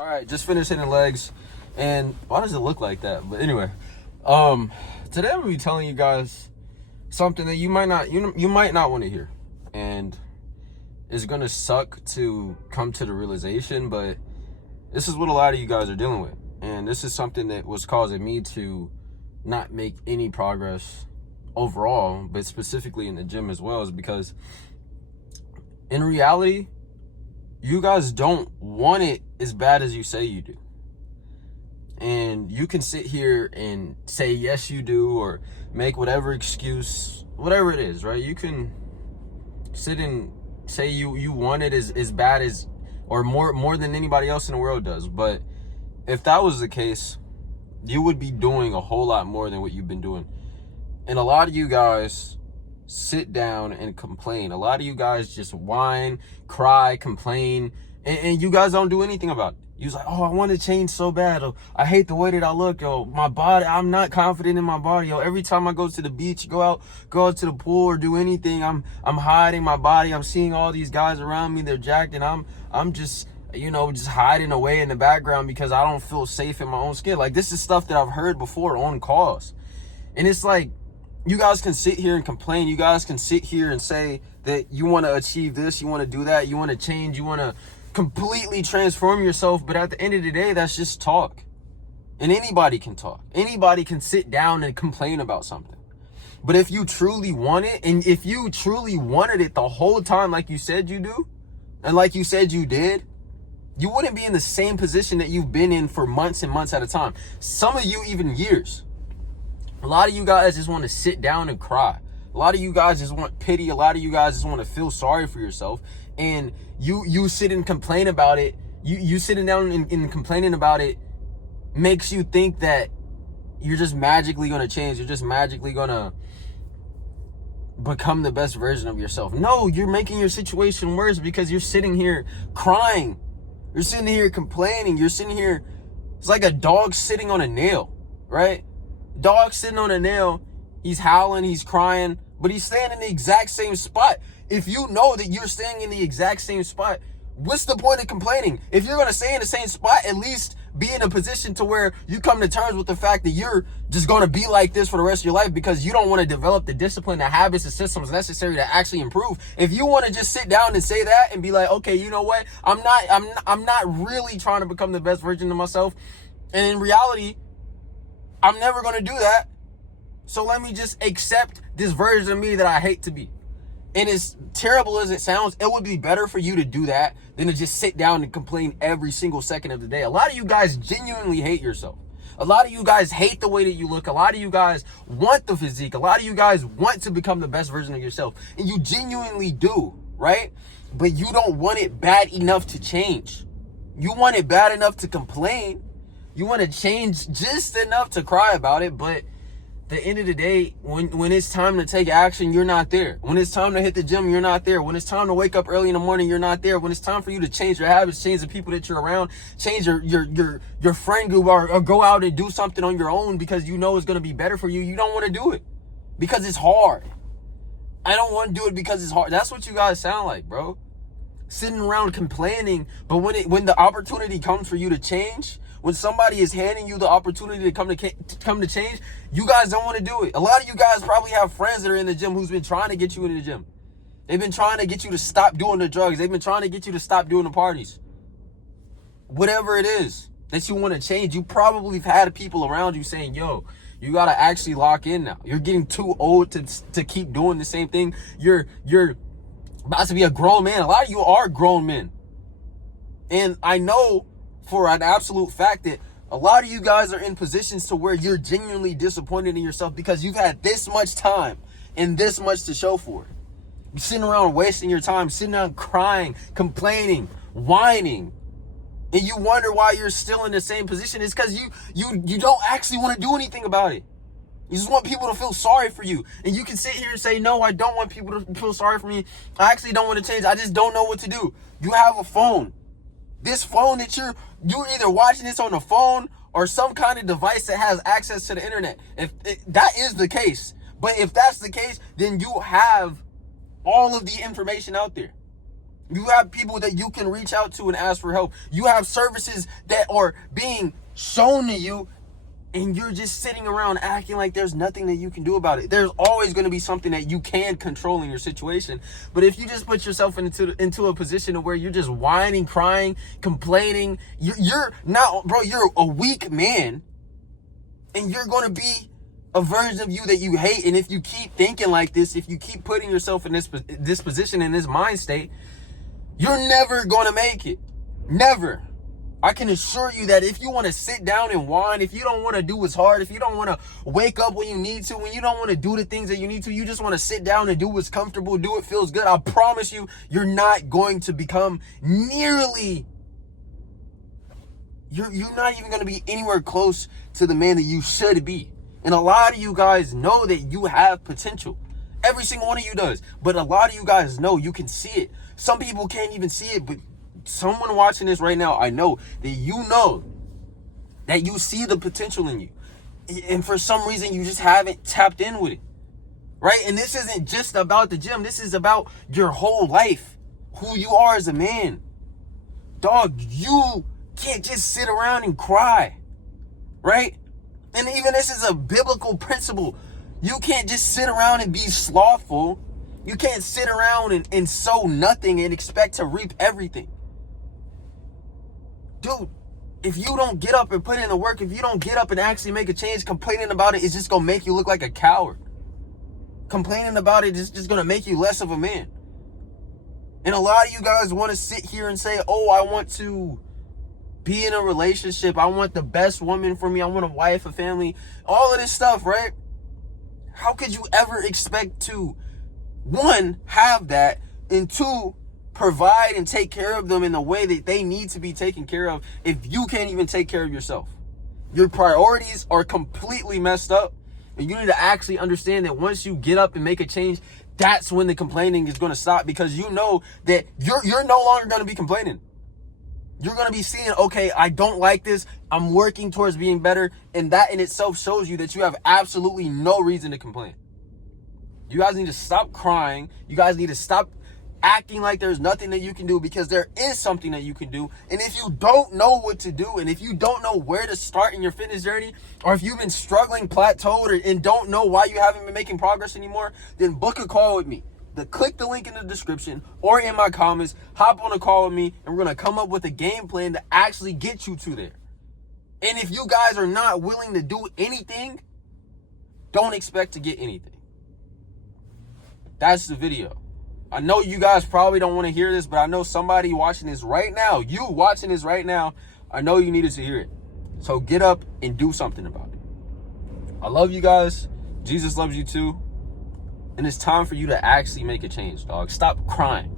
All right, just finished hitting legs. And why does it look like that? But anyway, today I'm gonna be telling you guys something that you might not want to hear, and it's gonna suck to come to the realization, but this is what a lot of you guys are dealing with, and this is something that was causing me to not make any progress overall, but specifically in the gym as well, is because in reality, you guys don't want it as bad as you say you do. And you can sit here and say, yes, you do, or make whatever excuse, whatever it is, right? You can sit and say you want it as bad as, or more than anybody else in the world does. But if that was the case, you would be doing a whole lot more than what you've been doing. And a lot of you guys sit down and complain. A lot of you guys just whine, cry, complain, and you guys don't do anything about it. You're like, oh, I want to change so bad. Oh, I hate the way that I look. Yo, my body, I'm not confident in my body. Yo, every time I go to the beach, go out to the pool or do anything, I'm hiding my body. I'm seeing all these guys around me. They're jacked, and I'm just, just hiding away in the background because I don't feel safe in my own skin. Like, this is stuff that I've heard before on calls. And it's like, you guys can sit here and complain. You guys can sit here and say that you want to achieve this, you want to do that, you want to change, you want to completely transform yourself. But at the end of the day, that's just talk. And anybody can talk. Anybody can sit down and complain about something. But if you truly want it, and if you truly wanted it the whole time like you said you do, and like you said you did, you wouldn't be in the same position that you've been in for months and months at a time. Some of you even years. A lot of you guys just want to sit down and cry. A lot of you guys just want pity. A lot of you guys just want to feel sorry for yourself. And you sit and complain about it. You sitting down and complaining about it makes you think that you're just magically going to change. You're just magically going to become the best version of yourself. No, you're making your situation worse because you're sitting here crying. You're sitting here complaining. You're sitting here. It's like a dog sitting on a nail, right? Dog sitting on a nail, he's howling, he's crying, but he's staying in the exact same spot. If you know that you're staying in the exact same spot, what's the point of complaining? If you're going to stay in the same spot, at least be in a position to where you come to terms with the fact that you're just going to be like this for the rest of your life because you don't want to develop the discipline, the habits, the systems necessary to actually improve. If you want to just sit down and say that and be like, okay, you know what? I'm not really trying to become the best version of myself. And in reality, I'm never going to do that. So let me just accept this version of me that I hate to be. And as terrible as it sounds, it would be better for you to do that than to just sit down and complain every single second of the day. A lot of you guys genuinely hate yourself. A lot of you guys hate the way that you look. A lot of you guys want the physique. A lot of you guys want to become the best version of yourself. And you genuinely do, right? But you don't want it bad enough to change. You want it bad enough to complain. You want to change just enough to cry about it, but at the end of the day, when it's time to take action, you're not there. When it's time to hit the gym, you're not there. When it's time to wake up early in the morning, you're not there. When it's time for you to change your habits, change the people that you're around, change your friend group, or go out and do something on your own because you know it's going to be better for you, you don't want to do it because it's hard. I don't want to do it because it's hard. That's what you guys sound like, bro. Sitting around complaining, but when the opportunity comes for you to change, when somebody is handing you the opportunity to come to change, you guys don't want to do it. A lot of you guys probably have friends that are in the gym who's been trying to get you in the gym. They've been trying to get you to stop doing the drugs. They've been trying to get you to stop doing the parties. Whatever it is that you want to change, you probably have had people around you saying, yo, you got to actually lock in now. You're getting too old to keep doing the same thing. You're about to be a grown man. A lot of you are grown men. And I know for an absolute fact that a lot of you guys are in positions to where you're genuinely disappointed in yourself because you've had this much time and this much to show for it. You're sitting around wasting your time, sitting down crying, complaining, whining, and you wonder why you're still in the same position. It's because you don't actually want to do anything about it. You just want people to feel sorry for you. And you can sit here and say, no, I don't want people to feel sorry for me. I actually don't want to change. I just don't know what to do. You have a phone. This phone that you're either watching this on a phone or some kind of device that has access to the internet. If that is the case, but if that's the case, then you have all of the information out there. You have people that you can reach out to and ask for help. You have services that are being shown to you, and you're just sitting around acting like there's nothing that you can do about it. There's always going to be something that you can control in your situation. But if you just put yourself into a position of where you're just whining, crying, complaining, you're not, bro, you're a weak man, and you're going to be a version of you that you hate. And if you keep thinking like this, if you keep putting yourself in this position, in this mind state, you're never going to make it. Never. I can assure you that if you want to sit down and whine, if you don't want to do what's hard, if you don't want to wake up when you need to, when you don't want to do the things that you need to, you just want to sit down and do what's comfortable, do what feels good, I promise you, you're not going to become nearly, you're not even going to be anywhere close to the man that you should be. And a lot of you guys know that you have potential. Every single one of you does. But a lot of you guys know you can see it. Some people can't even see it, but someone watching this right now, I know that you see the potential in you. And for some reason, you just haven't tapped in with it. Right? And this isn't just about the gym. This is about your whole life. Who you are as a man. Dog, you can't just sit around and cry. Right? And even this is a biblical principle. You can't just sit around and be slothful. You can't sit around and sow nothing and expect to reap everything. Dude, if you don't get up and put in the work, if you don't get up and actually make a change, complaining about it is just going to make you look like a coward. Complaining about it is just going to make you less of a man. And a lot of you guys want to sit here and say, oh, I want to be in a relationship. I want the best woman for me. I want a wife, a family, all of this stuff, right? How could you ever expect to, one, have that, and two, provide and take care of them in the way that they need to be taken care of if you can't even take care of yourself? Your priorities are completely messed up, and you need to actually understand that once you get up and make a change, that's when the complaining is going to stop, because you know that you're no longer going to be complaining. You're going to be seeing, okay, I don't like this. I'm working towards being better. And that in itself shows you that you have absolutely no reason to complain. You guys need to stop crying. You guys need to stop acting like there's nothing that you can do, because there is something that you can do. And if you don't know what to do, and if you don't know where to start in your fitness journey, or if you've been struggling, plateaued, and don't know why you haven't been making progress anymore, then book a call with me. Click the link in the description or in my comments, hop on a call with me, and we're going to come up with a game plan to actually get you to there. And if you guys are not willing to do anything, don't expect to get anything. That's the video. I know you guys probably don't want to hear this, but I know somebody watching this right now, you watching this right now, I know you needed to hear it. So get up and do something about it. I love you guys. Jesus loves you too. And it's time for you to actually make a change, dog. Stop crying.